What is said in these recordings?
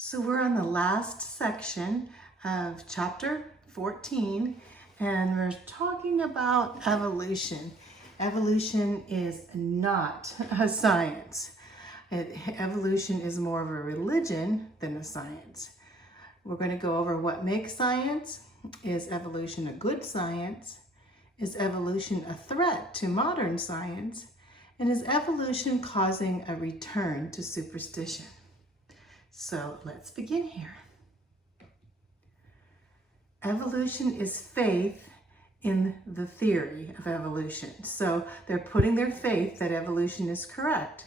So we're on the last section of chapter 14, and we're talking about evolution. Evolution is not a science. Evolution is more of a religion than a science. We're going to go over what makes science. Is evolution a good science? Is evolution a threat to modern science? And is evolution causing a return to superstition? So let's begin here. Evolution is faith in the theory of evolution. So they're putting their faith that evolution is correct.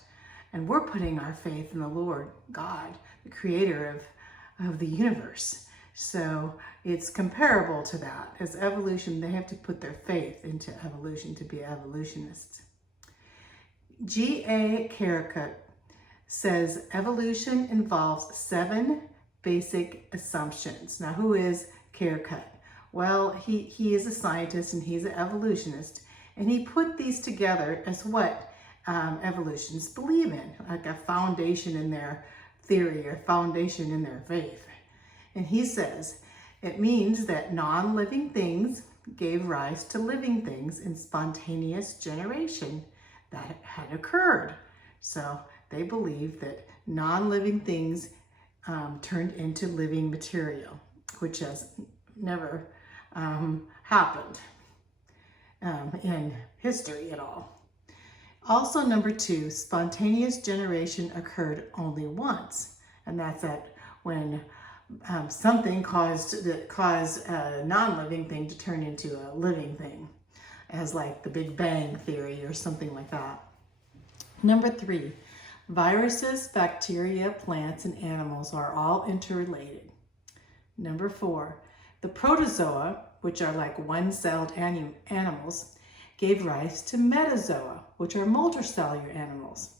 And we're putting our faith in the Lord, God, the creator of the universe. So it's comparable to that. As evolution, they have to put their faith into evolution to be evolutionists. G.A. Carricut says evolution involves 7 basic assumptions. Now, who is Carricut? Well, he is a scientist and he's an evolutionist, and he put these together as what evolutionists believe in, like a foundation in their theory or foundation in their faith. And he says it means that non-living things gave rise to living things in spontaneous generation that had occurred. So they believe that non-living things turned into living material, which has never happened in history at all. Also, number 2, spontaneous generation occurred only once, and that's when something caused a non-living thing to turn into a living thing, as like the Big Bang theory or something like that. Number 3, viruses, bacteria, plants, and animals are all interrelated. Number 4, the protozoa, which are like one-celled animals, gave rise to metazoa, which are multicellular animals.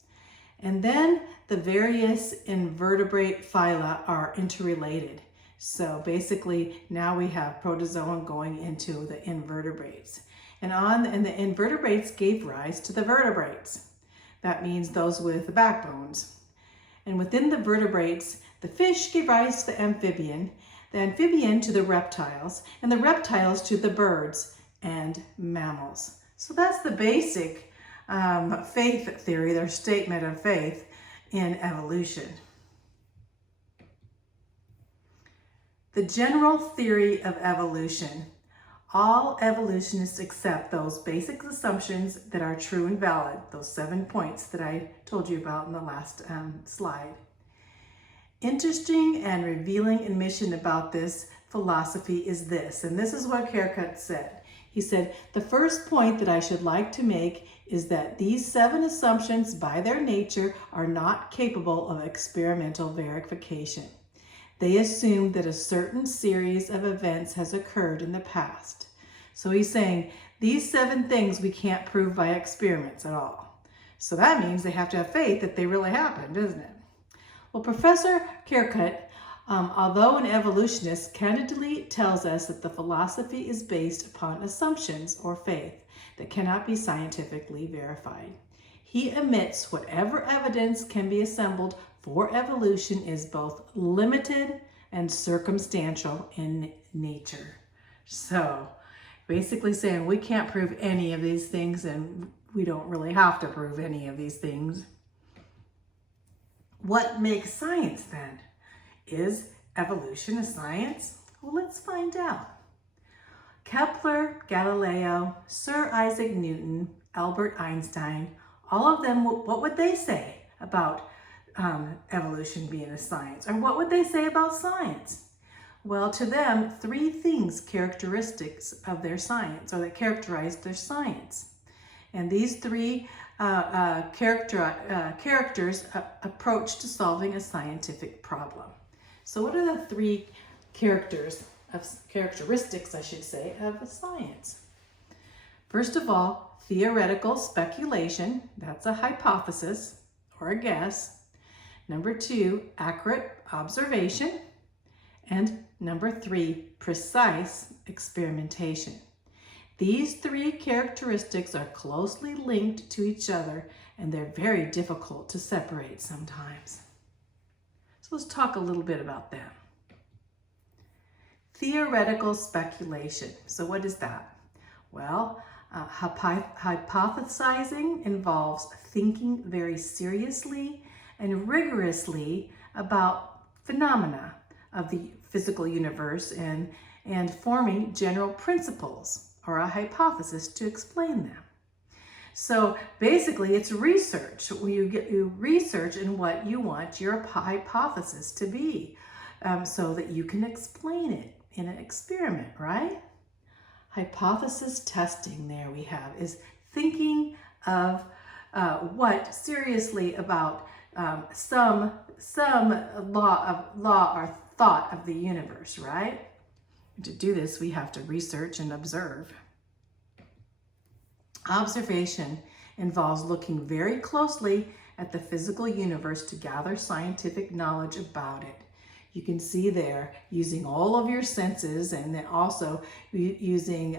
And then the various invertebrate phyla are interrelated. So basically now we have protozoan going into the invertebrates. And the invertebrates gave rise to the vertebrates. That means those with the backbones. And within the vertebrates, the fish gave rise to the amphibian to the reptiles, and the reptiles to the birds and mammals. So that's the basic faith theory, their statement of faith in evolution. The general theory of evolution. All evolutionists accept those basic assumptions that are true and valid, those 7 points that I told you about in the last slide. Interesting and revealing admission about this philosophy is this, and this is what Carricut said. He said, the first point that I should like to make is that these 7 assumptions by their nature are not capable of experimental verification. They assume that a certain series of events has occurred in the past. So he's saying these 7 things we can't prove by experiments at all. So that means they have to have faith that they really happened, doesn't it? Well, Professor Carricut, although an evolutionist, candidly tells us that the philosophy is based upon assumptions or faith that cannot be scientifically verified. He admits whatever evidence can be assembled for evolution is both limited and circumstantial in nature. So basically saying we can't prove any of these things, and we don't really have to prove any of these things. What makes science then? Is evolution a science? Well, let's find out. Kepler, Galileo, Sir Isaac Newton, Albert Einstein, all of them, what would they say about evolution being a science? Or what would they say about science? Well, to them, 3 things characteristics of their science, or that characterize their science. And these 3 characters approach to solving a scientific problem. So what are the 3 characteristics, I should say, of science? First of all, theoretical speculation. That's a hypothesis or a guess. Number 2, accurate observation. And number 3, precise experimentation. These 3 characteristics are closely linked to each other, and they're very difficult to separate sometimes. So let's talk a little bit about that. Theoretical speculation. So what is that? Well, hypothesizing involves thinking very seriously and rigorously about phenomena of the physical universe and forming general principles or a hypothesis to explain them. So basically it's research. You research in what you want your hypothesis to be so that you can explain it in an experiment, right? Hypothesis testing, there we have, is thinking of what seriously about some law or thought of the universe, right? To do this, we have to research and observe. Observation involves looking very closely at the physical universe to gather scientific knowledge about it. You can see there using all of your senses, and then also using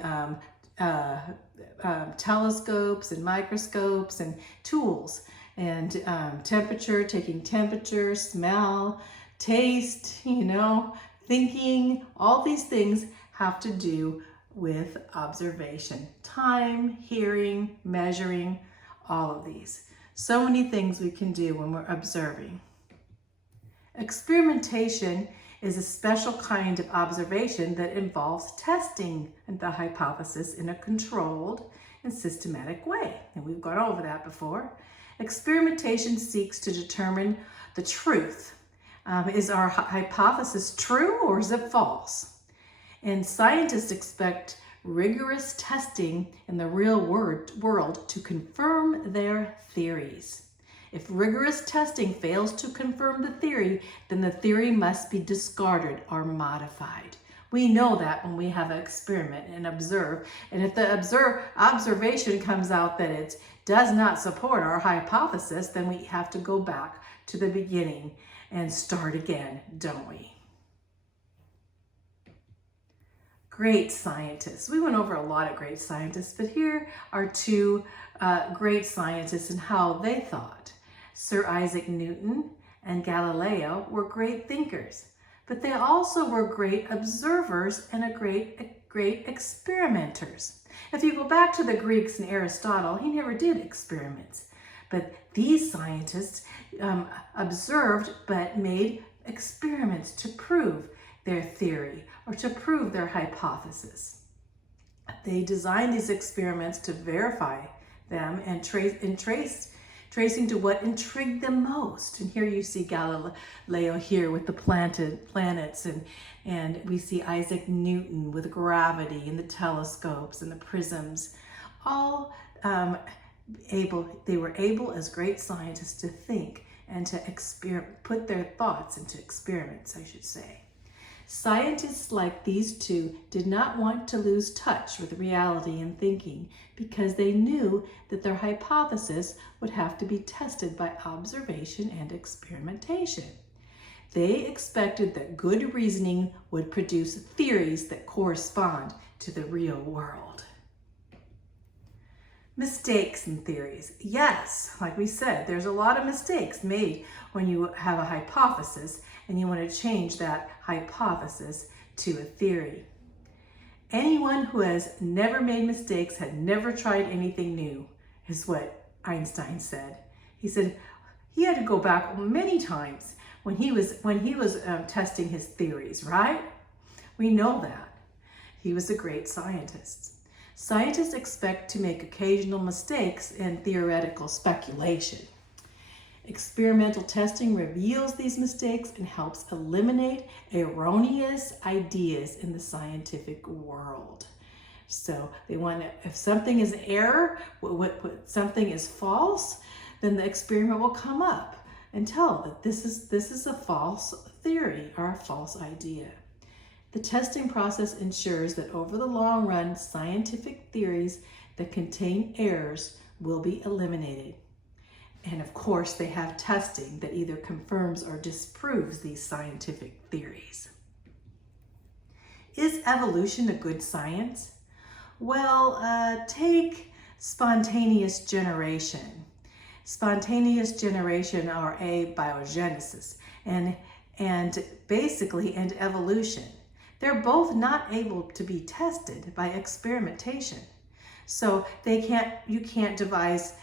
telescopes and microscopes and tools, and temperature, taking temperature, smell, taste, thinking. All these things have to do with observation. Time, hearing, measuring, all of these. So many things we can do when we're observing. Experimentation is a special kind of observation that involves testing the hypothesis in a controlled and systematic way. And we've gone over that before. Experimentation seeks to determine the truth. Is our hypothesis true or is it false? And scientists expect rigorous testing in the real world to confirm their theories. If rigorous testing fails to confirm the theory, then the theory must be discarded or modified. We know that when we have an experiment and observe, and if the observation comes out that it does not support our hypothesis, then we have to go back to the beginning and start again, don't we? Great scientists. We went over a lot of great scientists, but here are two great scientists and how they thought. Sir Isaac Newton and Galileo were great thinkers, but they also were great observers and great experimenters. If you go back to the Greeks and Aristotle, he never did experiments, but these scientists observed but made experiments to prove their theory or to prove their hypothesis. They designed these experiments to verify them and tracing to what intrigued them most. And here you see Galileo here with the planets, and we see Isaac Newton with gravity and the telescopes and the prisms. All they were able as great scientists to think and to put their thoughts into experiments, I should say. Scientists like these two did not want to lose touch with reality and thinking because they knew that their hypothesis would have to be tested by observation and experimentation. They expected that good reasoning would produce theories that correspond to the real world. Mistakes in theories. Yes, like we said, there's a lot of mistakes made when you have a hypothesis and you want to change that hypothesis to a theory. Anyone who has never made mistakes had never tried anything new, is what Einstein said. He said he had to go back many times when he was testing his theories, right? We know that. He was a great scientist. Scientists expect to make occasional mistakes in theoretical speculation. Experimental testing reveals these mistakes and helps eliminate erroneous ideas in the scientific world. So they want to, if something is an error, something is false, then the experiment will come up and tell that this is a false theory or a false idea. The testing process ensures that over the long run, scientific theories that contain errors will be eliminated. And of course, they have testing that either confirms or disproves these scientific theories. Is evolution a good science? Well, take spontaneous generation. Spontaneous generation, or abiogenesis. And and evolution. They're both not able to be tested by experimentation. So you can't devise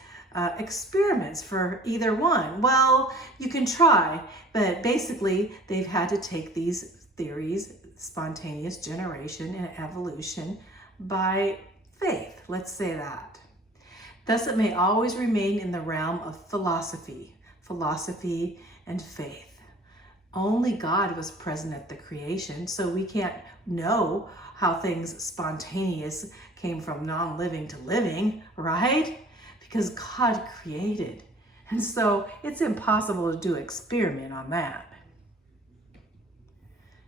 experiments for either one. Well, you can try, but basically they've had to take these theories, spontaneous generation and evolution, by faith. Let's say that. Thus, it may always remain in the realm of philosophy and faith. Only God was present at the creation, so we can't know how things spontaneous came from non-living to living, right? Because God created. And so it's impossible to do an experiment on that.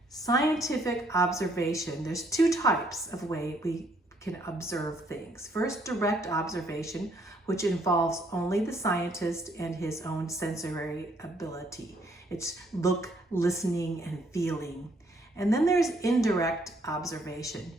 Scientific observation. There's two types of way we can observe things. First, direct observation, which involves only the scientist and his own sensory ability. It's look, listening, and feeling. And then there's indirect observation.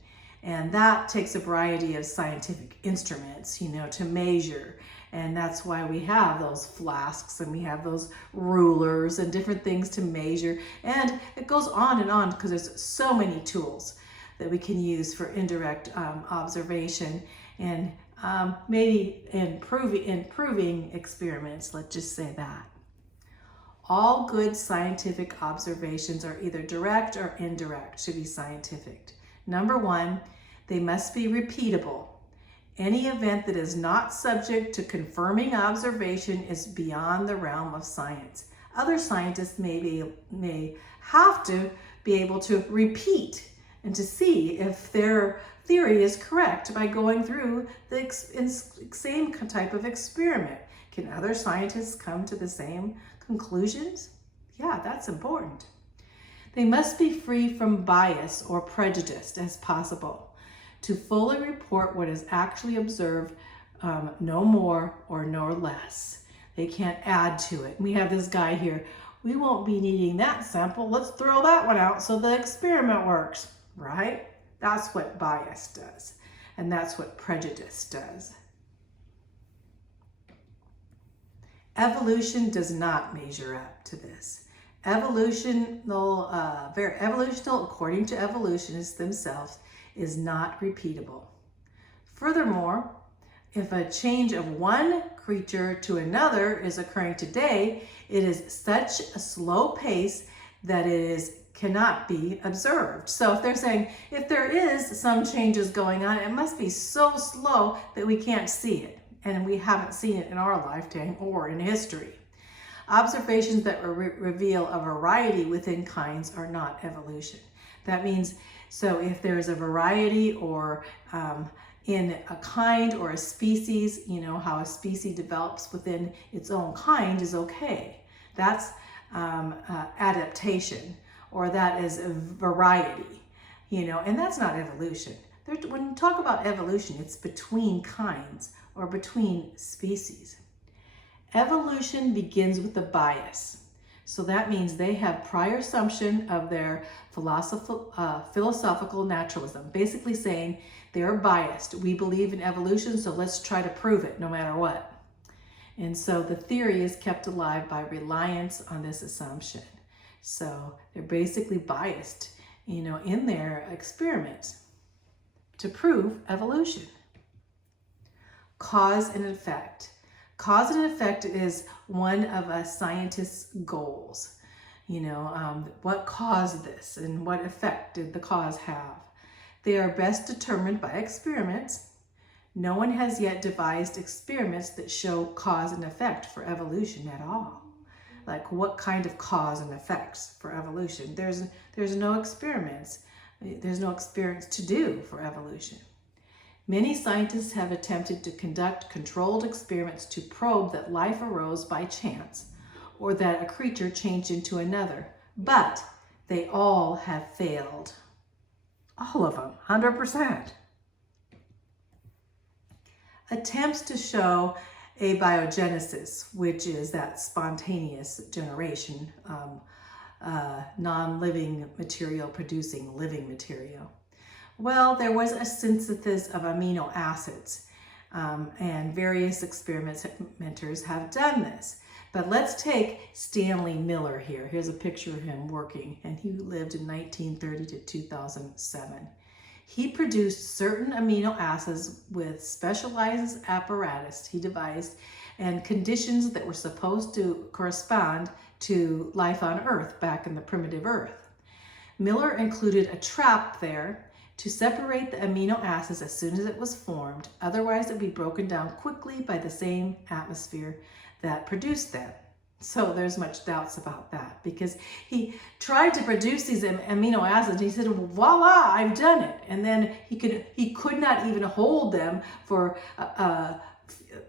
And that takes a variety of scientific instruments, to measure. And that's why we have those flasks and we have those rulers and different things to measure. And it goes on because there's so many tools that we can use for indirect observation and maybe improving experiments, let's just say that. All good scientific observations are either direct or indirect to be scientific. Number one, they must be repeatable. Any event that is not subject to confirming observation is beyond the realm of science. Other scientists may have to be able to repeat and to see if their theory is correct by going through the same type of experiment. Can other scientists come to the same conclusions? Yeah, that's important. They must be free from bias or prejudice as possible to fully report what is actually observed, no more or no less. They can't add to it. We have this guy here. We won't be needing that sample. Let's throw that one out so the experiment works, right? That's what bias does, and that's what prejudice does. Evolution does not measure up to this. Evolutional, according to evolutionists themselves, is not repeatable. Furthermore, if a change of one creature to another is occurring today, it is such a slow pace that cannot be observed. So if they're saying, if there is some changes going on, it must be so slow that we can't see it. And we haven't seen it in our lifetime or in history. Observations that reveal a variety within kinds are not evolution. That means, so if there's a variety or in a kind or a species, how a species develops within its own kind is okay. That's adaptation, or that is a variety, and that's not evolution. When you talk about evolution, it's between kinds or between species. Evolution begins with a bias. So that means they have prior assumption of their philosophical naturalism, basically saying they're biased. We believe in evolution, so let's try to prove it no matter what. And so the theory is kept alive by reliance on this assumption. So they're basically biased, in their experiments to prove evolution. Cause and effect. Cause and effect is one of a scientist's goals. What caused this and what effect did the cause have? They are best determined by experiments. No one has yet devised experiments that show cause and effect for evolution at all. Like what kind of cause and effects for evolution? There's no experiments. There's no experiments to do for evolution. Many scientists have attempted to conduct controlled experiments to probe that life arose by chance or that a creature changed into another, but they all have failed. All of them, 100%. Attempts to show abiogenesis, which is that spontaneous generation, non-living material producing living material. Well, there was a synthesis of amino acids, and various experimenters have done this. But let's take Stanley Miller here. Here's a picture of him working, and he lived in 1930 to 2007. He produced certain amino acids with specialized apparatus he devised and conditions that were supposed to correspond to life on Earth back in the primitive Earth. Miller included a trap there to separate the amino acids as soon as it was formed. Otherwise, it would be broken down quickly by the same atmosphere that produced them. So there's much doubts about that, because he tried to produce these amino acids. He said, voila, I've done it. And then he could not even hold them for a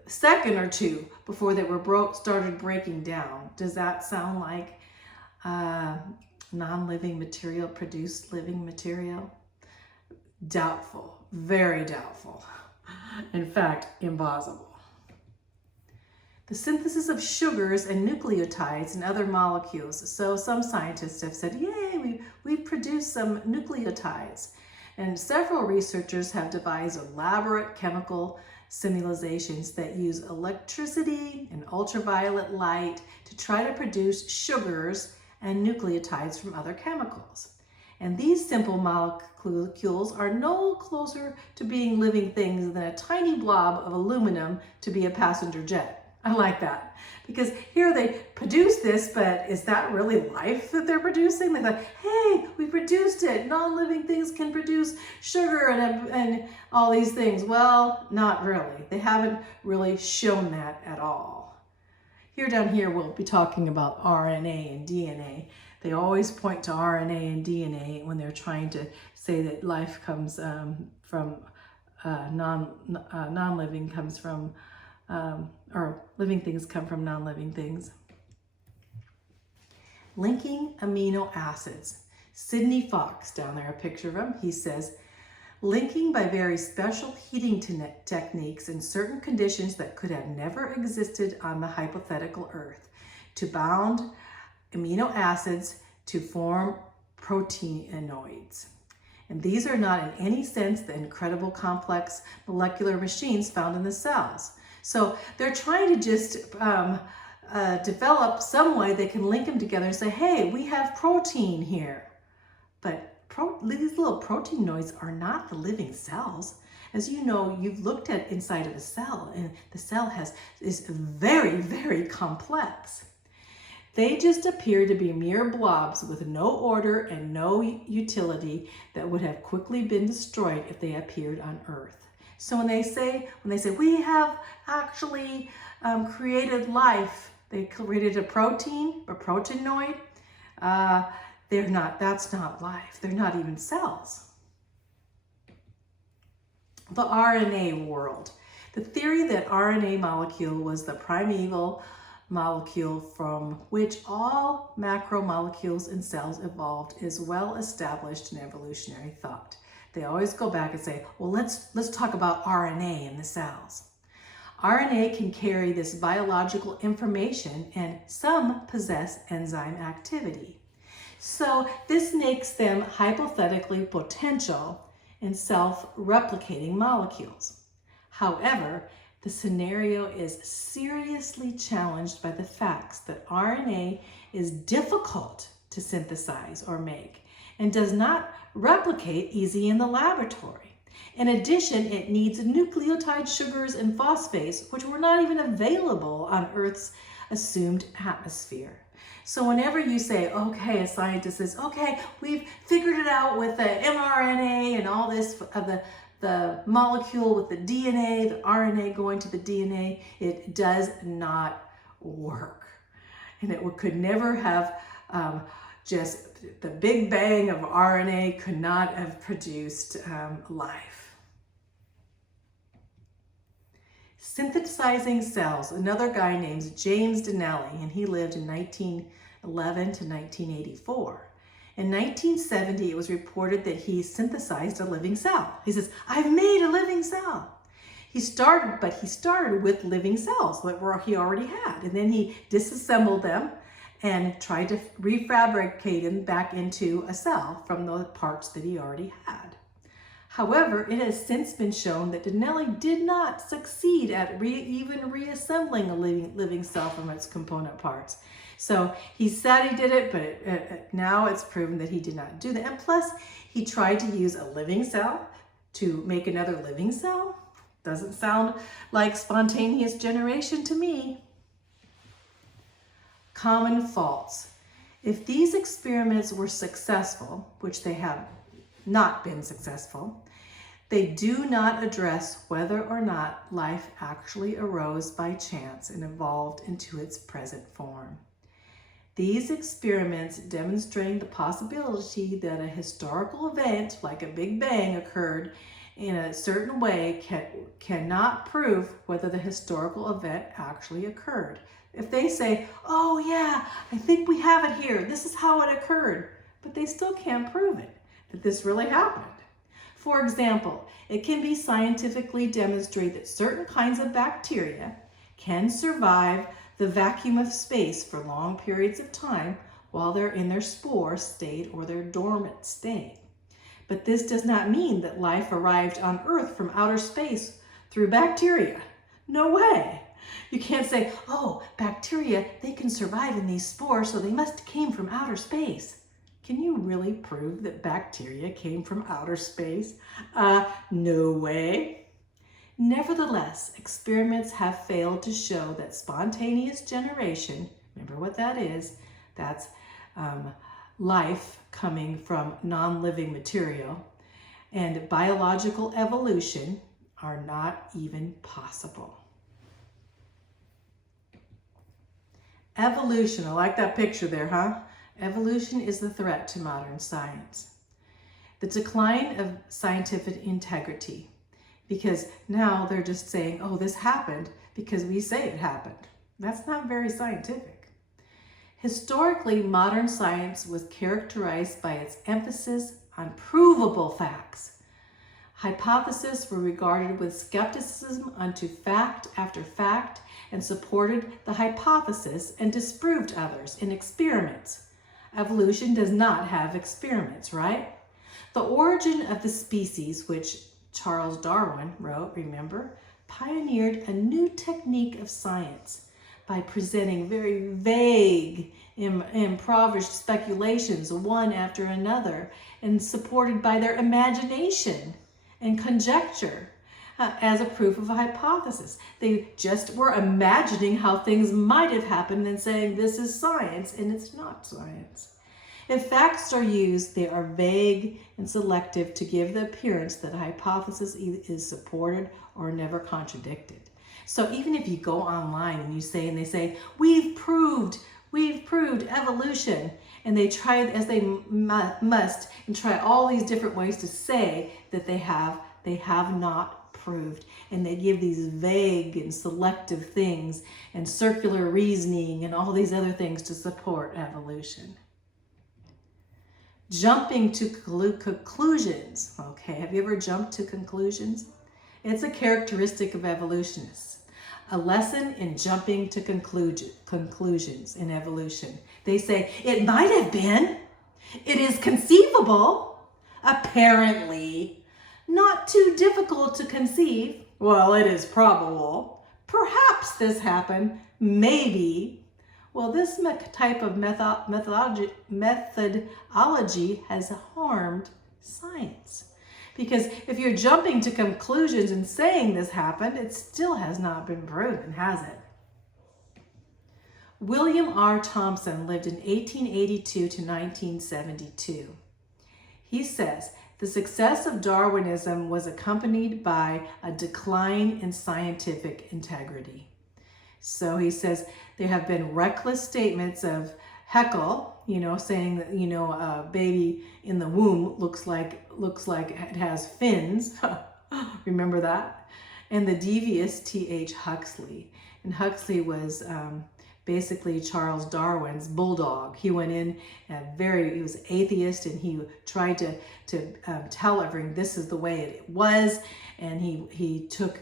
second or two before they were started breaking down. Does that sound like non-living material produced living material? Doubtful, very doubtful. In fact, impossible. The synthesis of sugars and nucleotides and other molecules. So some scientists have said, yay, we've produced some nucleotides. And several researchers have devised elaborate chemical simulations that use electricity and ultraviolet light to try to produce sugars and nucleotides from other chemicals. And these simple molecules are no closer to being living things than a tiny blob of aluminum to be a passenger jet. I like that, because here they produce this, but is that really life that they're producing? They're like, hey, we produced it. Non-living things can produce sugar and all these things. Well, not really. They haven't really shown that at all. Here down here, we'll be talking about RNA and DNA. They always point to RNA and DNA when they're trying to say that life comes from non-living comes from or living things come from non-living things. Linking amino acids. Sidney Fox, down there, a picture of him, he says, linking by very special heating techniques in certain conditions that could have never existed on the hypothetical Earth to bound amino acids to form proteinoids. And these are not in any sense the incredible complex molecular machines found in the cells. So they're trying to just develop some way they can link them together and say, hey, we have protein here. But these little proteinoids are not the living cells. As you know, you've looked at inside of a cell, and the cell is very, very complex. They just appear to be mere blobs with no order and no utility that would have quickly been destroyed if they appeared on Earth. So when they say we have actually created life, they created a proteinoid, that's not life. They're not even cells. The RNA world. The theory that RNA molecule was the primeval molecule from which all macromolecules in cells evolved is well established in evolutionary thought. They always go back and say, well, let's talk about RNA in the cells. RNA can carry this biological information, and some possess enzyme activity. So this makes them hypothetically potential in self-replicating molecules. However, the scenario is seriously challenged by the facts that RNA is difficult to synthesize or make and does not replicate easy in the laboratory. In addition, it needs nucleotide sugars and phosphates, which were not even available on Earth's assumed atmosphere. So whenever you say, okay, a scientist says, okay, we've figured it out with the mRNA and all this of the molecule with the DNA, the RNA going to the DNA, it does not work. And it could never have just the big bang of RNA could not have produced life. Synthesizing cells. Another guy named James Donnelly, and he lived in 1911 to 1984. In 1970, it was reported that he synthesized a living cell. He says, I've made a living cell. He started with living cells that he already had, and then he disassembled them and tried to refabricate them back into a cell from the parts that he already had. However, it has since been shown that Donnelly did not succeed at even reassembling a living cell from its component parts. So he said he did it, but now it's proven that he did not do that. And plus, he tried to use a living cell to make another living cell. Doesn't sound like spontaneous generation to me. Common faults. If these experiments were successful, which they have not been successful, they do not address whether or not life actually arose by chance and evolved into its present form. These experiments demonstrating the possibility that a historical event like a Big Bang occurred in a certain way cannot prove whether the historical event actually occurred. If they say, oh yeah, I think we have it here, this is how it occurred, but they still can't prove it, that this really happened. For example, it can be scientifically demonstrated that certain kinds of bacteria can survive the vacuum of space for long periods of time while they're in their spore state or their dormant state. But this does not mean that life arrived on Earth from outer space through bacteria. No way. You can't say, oh, bacteria, they can survive in these spores, so they must have came from outer space. Can you really prove that bacteria came from outer space? No way. Nevertheless, experiments have failed to show that spontaneous generation, remember what that is, that's life coming from non-living material, and biological evolution are not even possible. Evolution, I like that picture there, huh? Evolution is the threat to modern science. The decline of scientific integrity, because now they're just saying, oh, this happened because we say it happened. That's not very scientific. Historically, modern science was characterized by its emphasis on provable facts. Hypotheses were regarded with skepticism unto fact after fact and supported the hypothesis and disproved others in experiments. Evolution does not have experiments, right? The Origin of the Species, which Charles Darwin wrote, remember, pioneered a new technique of science by presenting very vague, improvised speculations one after another and supported by their imagination and conjecture as a proof of a hypothesis. They just were imagining how things might have happened and saying this is science, and it's not science. If facts are used, they are vague and selective to give the appearance that a hypothesis is supported or never contradicted. So even if you go online and they say, we've proved evolution, and they try as they must and try all these different ways to say that they have not proved, and they give these vague and selective things and circular reasoning and all these other things to support evolution. Jumping to conclusions. Okay, have you ever jumped to conclusions? It's a characteristic of evolutionists. A lesson in jumping to conclusions in evolution. They say, it might have been, it is conceivable, apparently, not too difficult to conceive. Well, it is probable. Perhaps this happened, maybe. Well, this type of methodology has harmed science. Because if you're jumping to conclusions and saying this happened, it still has not been proven, has it? William R. Thomson lived in 1882 to 1972. He says, the success of Darwinism was accompanied by a decline in scientific integrity. So he says there have been reckless statements of Haeckel, saying that, a baby in the womb looks like it has fins. Remember that? And the devious T.H. Huxley. And Huxley was basically Charles Darwin's bulldog. He went in he was atheist, and he tried to tell everyone this is the way it was. And he took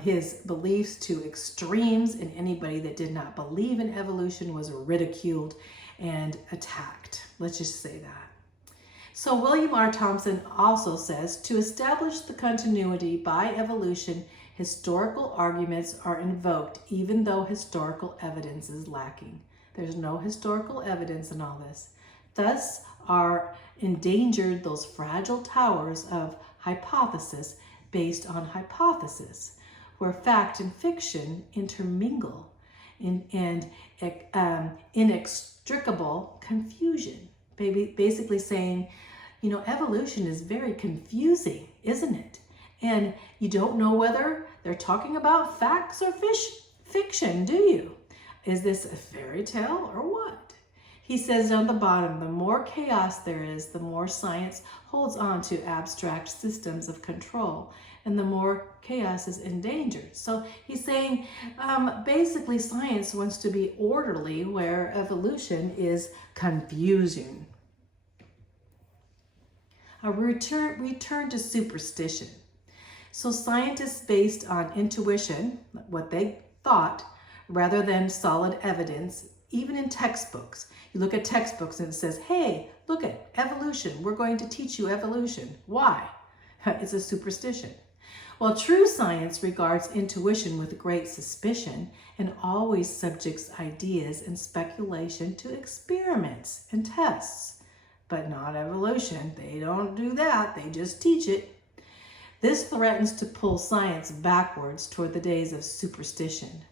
his beliefs to extremes, and anybody that did not believe in evolution was ridiculed and attacked. Let's just say that. So William R. Thompson also says, to establish the continuity by evolution, historical arguments are invoked even though historical evidence is lacking. There's no historical evidence in all this. Thus are endangered those fragile towers of hypothesis based on hypothesis, where fact and fiction intermingle in inextricable confusion. Basically saying, evolution is very confusing, isn't it? And you don't know whether they're talking about facts or fiction, do you? Is this a fairy tale or what? He says down the bottom, the more chaos there is, the more science holds on to abstract systems of control, and the more chaos is endangered. So he's saying, basically science wants to be orderly where evolution is confusing. A return to superstition. So scientists based on intuition, what they thought, rather than solid evidence, even in textbooks. You look at textbooks and it says, hey, look at evolution. We're going to teach you evolution. Why? It's a superstition. Well, true science regards intuition with great suspicion and always subjects ideas and speculation to experiments and tests. But not evolution. They don't do that. They just teach it. This threatens to pull science backwards toward the days of superstition.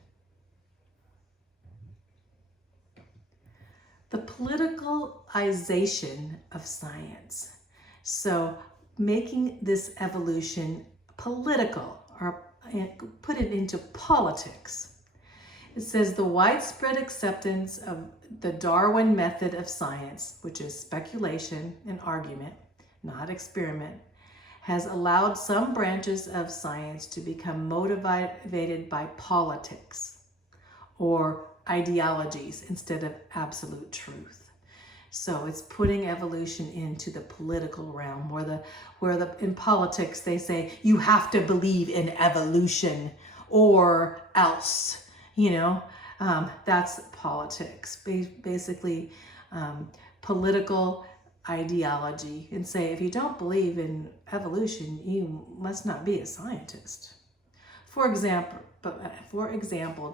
The politicalization of science. So making this evolution political, or put it into politics. It says the widespread acceptance of the Darwin method of science, which is speculation and argument, not experiment, has allowed some branches of science to become motivated by politics or ideologies instead of absolute truth. So it's putting evolution into the political realm where in politics they say you have to believe in evolution or else. That's politics, basically political ideology, and say if you don't believe in evolution, you must not be a scientist. For example,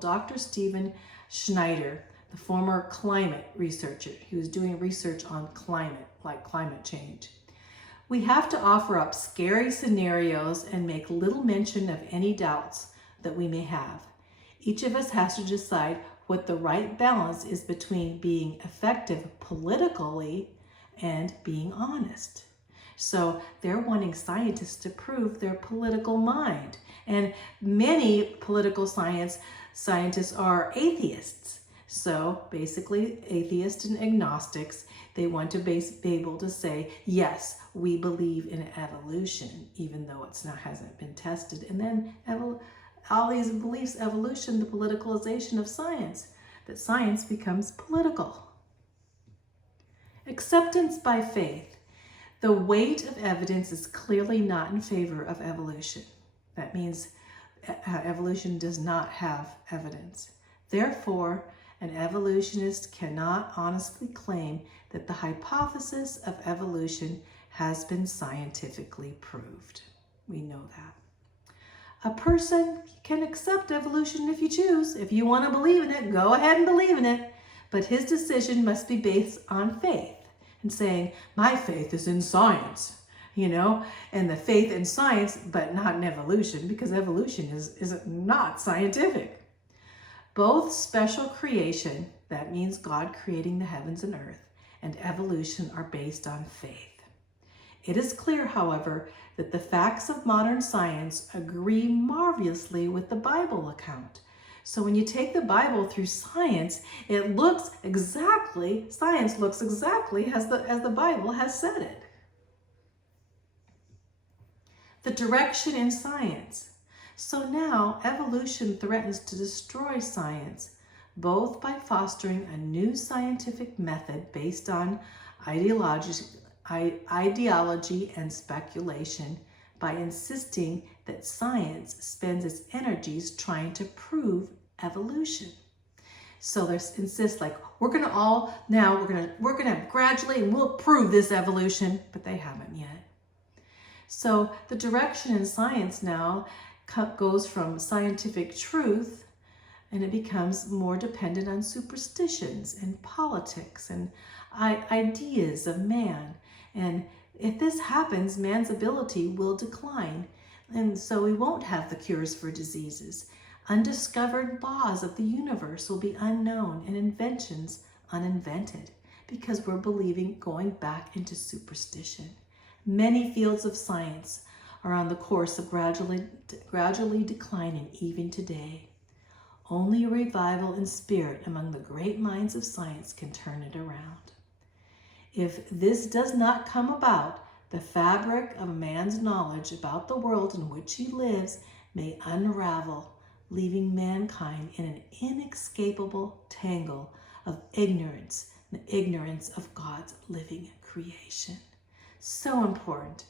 Dr. Stephen Schneider, the former climate researcher, he was doing research on climate, like climate change. We have to offer up scary scenarios and make little mention of any doubts that we may have. Each of us has to decide what the right balance is between being effective politically and being honest. So they're wanting scientists to prove their political mind. And many political scientists are atheists. So basically atheists and agnostics, they want to be able to say, yes, we believe in evolution, even though hasn't been tested. And then all these beliefs, evolution, the politicalization of science, that science becomes political. Acceptance by faith. The weight of evidence is clearly not in favor of evolution. That means evolution does not have evidence. Therefore, an evolutionist cannot honestly claim that the hypothesis of evolution has been scientifically proved. We know that. A person can accept evolution if you choose. If you want to believe in it, go ahead and believe in it. But his decision must be based on faith and saying, my faith is in science, and the faith in science, but not in evolution, because evolution is not scientific. Both special creation, that means God creating the heavens and earth, and evolution are based on faith. It is clear, however, that the facts of modern science agree marvelously with the Bible account. So when you take the Bible through science, science looks exactly as the Bible has said it. The direction in science. So now evolution threatens to destroy science, both by fostering a new scientific method based on ideology and speculation, by insisting that science spends its energies trying to prove evolution. So they insist like, we're gonna gradually, and we'll prove this evolution, but they haven't yet. So the direction in science now goes from scientific truth, and it becomes more dependent on superstitions and politics and ideas of man. And if this happens, man's ability will decline. And so we won't have the cures for diseases. Undiscovered laws of the universe will be unknown and inventions uninvented because we're going back into superstition. Many fields of science are on the course of gradually declining even today. Only a revival in spirit among the great minds of science can turn it around. If this does not come about, the fabric of man's knowledge about the world in which he lives may unravel, leaving mankind in an inescapable tangle of ignorance, the ignorance of God's living creation. So important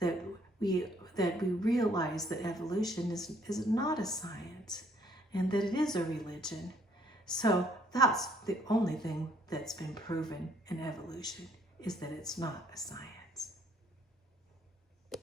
that we realize that evolution is not a science and that it is a religion. So that's the only thing that's been proven in evolution, is that it's not a science.